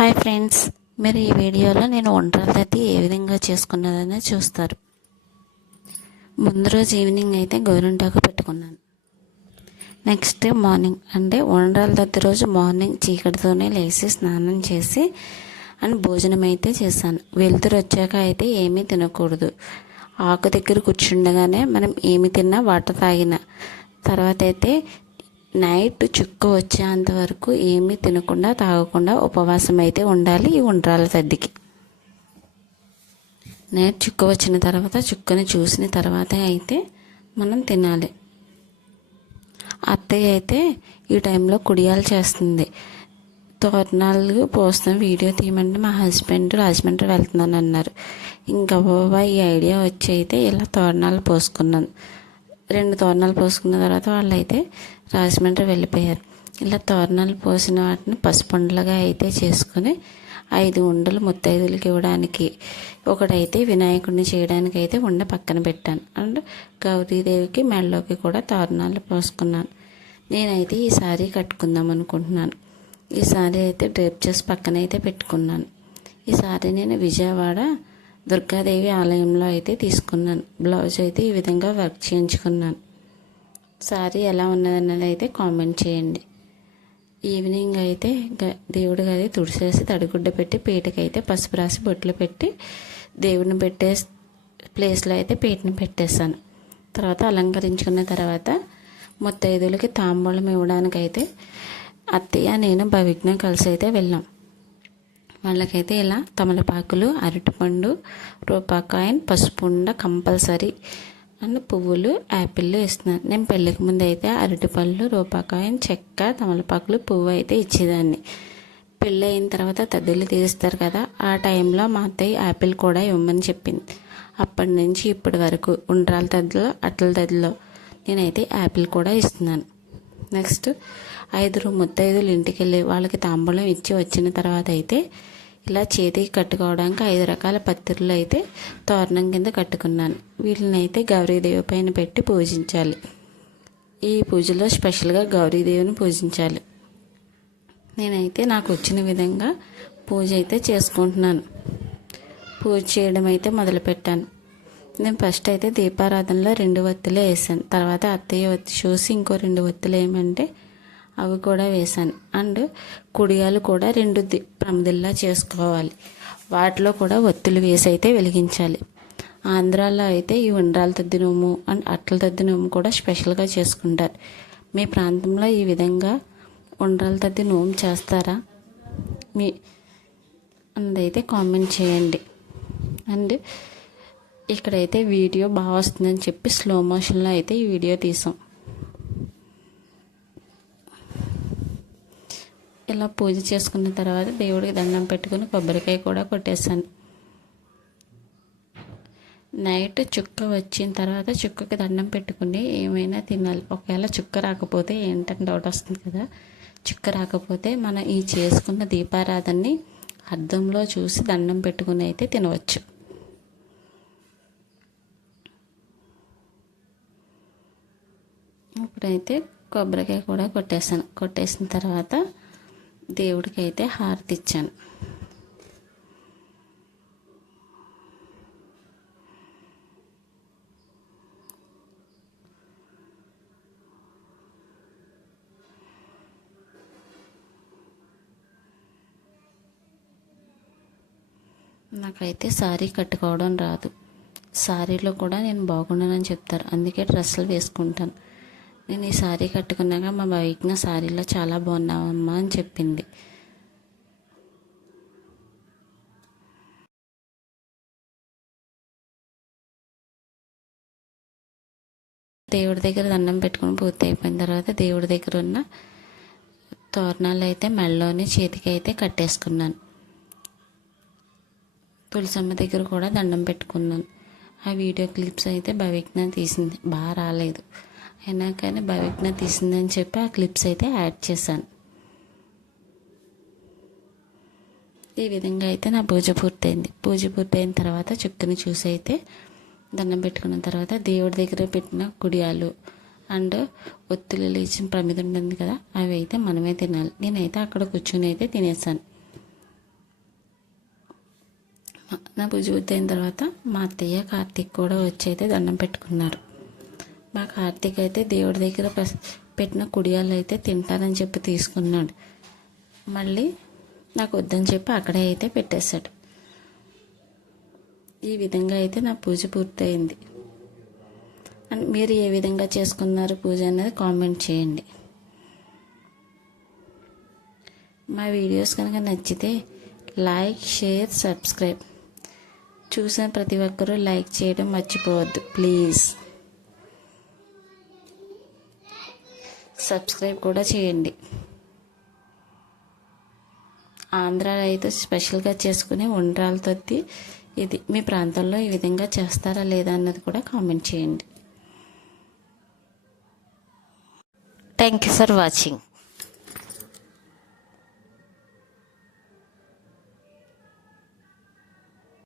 Hi friends. మీరు ఈ వీడియోలో నేను వంటల తత్తి ఏ విధంగా చేసుకున్నదని చూస్తారు. ముందు రోజు ఈవినింగ్ అయితే గోరింటాకు పెట్టుకున్నాను. నెక్స్ట్ మార్నింగ్ అంటే వంటల తత్తి రోజు మార్నింగ్ చీకటితోనే లేచి స్నానం చేసి అండ్ భోజనం అయితే చేశాను. వెలుతురు వచ్చాక అయితే ఏమీ తినకూడదు. ఆకు దగ్గర కూర్చుండగానే మనం ఏమి తిన్నా వాటర్ తాగిన. తర్వాత అయితే నైట్ చుక్క వచ్చేంత వరకు ఏమీ తినకుండా తాగకుండా ఉపవాసం అయితే ఉండాలి ఈ ఉండ్రాల తద్దికి నైట్ చుక్క వచ్చిన తర్వాత చుక్కని చూసిన తర్వాత అయితే మనం తినాలి. అత్తయ్య అయితే ఈ టైంలో కుడియాలు చేస్తుంది. తోరణాలు పోస్తాం వీడియో తీయమంటే మా హస్బెండ్ రాజమండ్రి వెళ్తున్నాను అన్నారు. ఇంకా బాబా ఈ ఐడియా వచ్చి అయితే ఇలా తోరణాలు పోసుకున్నాను. రెండు తోరణాలు పోసుకున్న తర్వాత వాళ్ళు అయితే రాజమండ్రి వెళ్ళిపోయారు. ఇలా తోరణాలు పోసిన వాటిని పసుపుండలుగా అయితే చేసుకుని ఐదు ఉండలు ముత్తైదులకి ఇవ్వడానికి ఒకటైతే వినాయకుడిని చేయడానికి అయితే ఉండ పక్కన పెట్టాను. అండ్ గౌరీదేవికి మెడలోకి కూడా తోరణాలు పోసుకున్నాను. నేనైతే ఈ సారీ కట్టుకుందాం అనుకుంటున్నాను. ఈ సారీ అయితే డ్రేప్ చేసి పక్కన అయితే పెట్టుకున్నాను. ఈ సారీ నేను విజయవాడ దుర్గాదేవి ఆలయంలో అయితే తీసుకున్నాను. బ్లౌజ్ అయితే ఈ విధంగా వర్క్ చేయించుకున్నాను. సారీ ఎలా ఉన్నదన్నది అయితే కామెంట్ చేయండి. ఈవినింగ్ అయితే దేవుడి గది తుడిసేసి తడిగుడ్డ పెట్టి పీటకైతే పసుపు రాసి బొట్లు పెట్టి దేవుడిని పెట్టే ప్లేస్లో అయితే పీటను పెట్టేశాను. తర్వాత అలంకరించుకున్న తర్వాత ముత్తైదులకి తాంబూలం ఇవ్వడానికైతే అత్తయ్య నేను భవిజ్ఞ కలిసి అయితే వెళ్ళాం. వాళ్ళకైతే ఇలా తమలపాకులు అరటిపండు రూపాకాయన్ పసుపుండ కంపల్సరీ అండ్ పువ్వులు యాపిల్లు ఇస్తున్నాను నేను పెళ్ళికి ముందు అయితే అరటిపళ్ళు రూపాకాయన్ చెక్క తమలపాకులు పువ్వు అయితే ఇచ్చేదాన్ని. పెళ్ళి అయిన తర్వాత తద్దులు తీస్తారు కదా ఆ టైంలో మా అత్తయ్య యాపిల్ కూడా ఇవ్వమని చెప్పింది. అప్పటి నుంచి ఇప్పటి వరకు ఉండ్రాల తద్దులో అట్ల తద్దులో నేనైతే యాపిల్ కూడా ఇస్తున్నాను. నెక్స్ట్ ఐదుగురు ముత్తైదులు ఇంటికి వెళ్ళి వాళ్ళకి తాంబూలం ఇచ్చి వచ్చిన తర్వాత అయితే ఇలా చేతికి కట్టుకోవడానికి ఐదు రకాల పత్తిరులు అయితే తోరణం కింద కట్టుకున్నాను. వీటిని అయితే గౌరీదేవి పైన పెట్టి పూజించాలి. ఈ పూజలో స్పెషల్గా గౌరీదేవిని పూజించాలి. నేనైతే నాకు వచ్చిన విధంగా పూజ అయితే చేసుకుంటున్నాను. పూజ చేయడం అయితే మొదలుపెట్టాను నేను ఫస్ట్ అయితే దీపారాధనలో రెండు ఒత్తులే వేసాను. తర్వాత అత్తయ్య ఒత్తి చూసి ఇంకో రెండు ఒత్తులు ఏమంటే అవి కూడా వేసాను అండ్ కుడియాలు కూడా రెండు ప్రమిదిల్లా చేసుకోవాలి. వాటిలో కూడా ఒత్తులు వేసి అయితే వెలిగించాలి. ఆంధ్రాలో అయితే ఈ ఉండ్రాల తద్ది నోము అండ్ అట్ల తద్ది నోము కూడా స్పెషల్గా చేసుకుంటారు. మీ ప్రాంతంలో ఈ విధంగా ఉండ్రాల తద్ది నోము చేస్తారా? మీ అందైతే కామెంట్ చేయండి. అండ్ ఇక్కడైతే వీడియో బాగా వస్తుందని చెప్పి స్లో మోషన్లో అయితే ఈ వీడియో తీసాం. ఇలా పూజ చేసుకున్న తర్వాత దేవుడికి దండం పెట్టుకుని కొబ్బరికాయ కూడా కొట్టేశాను. నైట్ చుక్క వచ్చిన తర్వాత చుక్కకి దండం పెట్టుకుని ఏమైనా తినాలి. ఒకవేళ చుక్క రాకపోతే ఏంటని డౌట్ వస్తుంది కదా. చుక్క రాకపోతే మనం ఈ చేసుకున్న దీపారాధనని అద్దంలో చూసి దండం పెట్టుకుని అయితే తినవచ్చు. ఇప్పుడైతే కొబ్బరికాయ కూడా కొట్టేసాను కొట్టేసిన తర్వాత దేవుడికైతే హారతి ఇచ్చాను నాకైతే శారీ కట్టుకోవడం రాదు. శారీలో కూడా నేను బాగున్నానని చెప్తారు. అందుకే డ్రెస్సులు వేసుకుంటాను. నేను ఈ శారీ కట్టుకున్నాక మా వైజ్ఞ శారీలో చాలా బాగున్నావమ్మా అని చెప్పింది. దేవుడి దగ్గర దండం పెట్టుకుని పూర్తి అయిపోయిన తర్వాత దేవుడి దగ్గర ఉన్న తోరణాలు అయితే మెళ్ళలోని చేతికి అయితే కట్టేసుకున్నాను. తులసమ్మ దగ్గర కూడా దండం పెట్టుకున్నాను. ఆ వీడియో క్లిప్స్ అయితే భవిజ్ఞ తీసింది. బాగా రాలేదు. అయినా కానీ భవిజ్ఞ తీసిందని చెప్పి ఆ క్లిప్స్ అయితే యాడ్ చేశాను. ఈ విధంగా అయితే నా పూజ పూర్తయింది. పూజ పూర్తయిన తర్వాత చుక్కని చూసి అయితే దండం పెట్టుకున్న తర్వాత దేవుడి దగ్గర పెట్టిన గుడియాలు అండ్ ఒత్తులు లేచిన ప్రమిద ఉంటుంది కదా అవి అయితే మనమే తినాలి. నేనైతే అక్కడ కూర్చుని అయితే తినేసాను నా పూజ పూర్తయిన తర్వాత మా అత్తయ్య కార్తీక్ కూడా వచ్చి అయితే దండం పెట్టుకున్నారు. మా కార్తీక్ అయితే దేవుడి దగ్గర పెట్టిన కుడియాలు అయితే తింటానని చెప్పి తీసుకున్నాడు. మళ్ళీ నాకు వద్దని చెప్పి అక్కడే అయితే పెట్టేశాడు. ఈ విధంగా అయితే నా పూజ పూర్తయింది. అండ్ మీరు ఏ విధంగా చేసుకున్నారు పూజ అనేది కామెంట్ చేయండి. మా వీడియోస్ కనుక నచ్చితే లైక్ షేర్ సబ్స్క్రైబ్. చూసిన ప్రతి ఒక్కరూ లైక్ చేయడం మర్చిపోవద్దు ప్లీజ్. సబ్స్క్రైబ్ కూడా చేయండి. ఆంధ్ర రైతు స్పెషల్గా చేసుకునే ఉండ్రాలతో ఇది. మీ ప్రాంతంలో ఈ విధంగా చేస్తారా లేదా అన్నది కూడా కామెంట్ చేయండి. Thank you for watching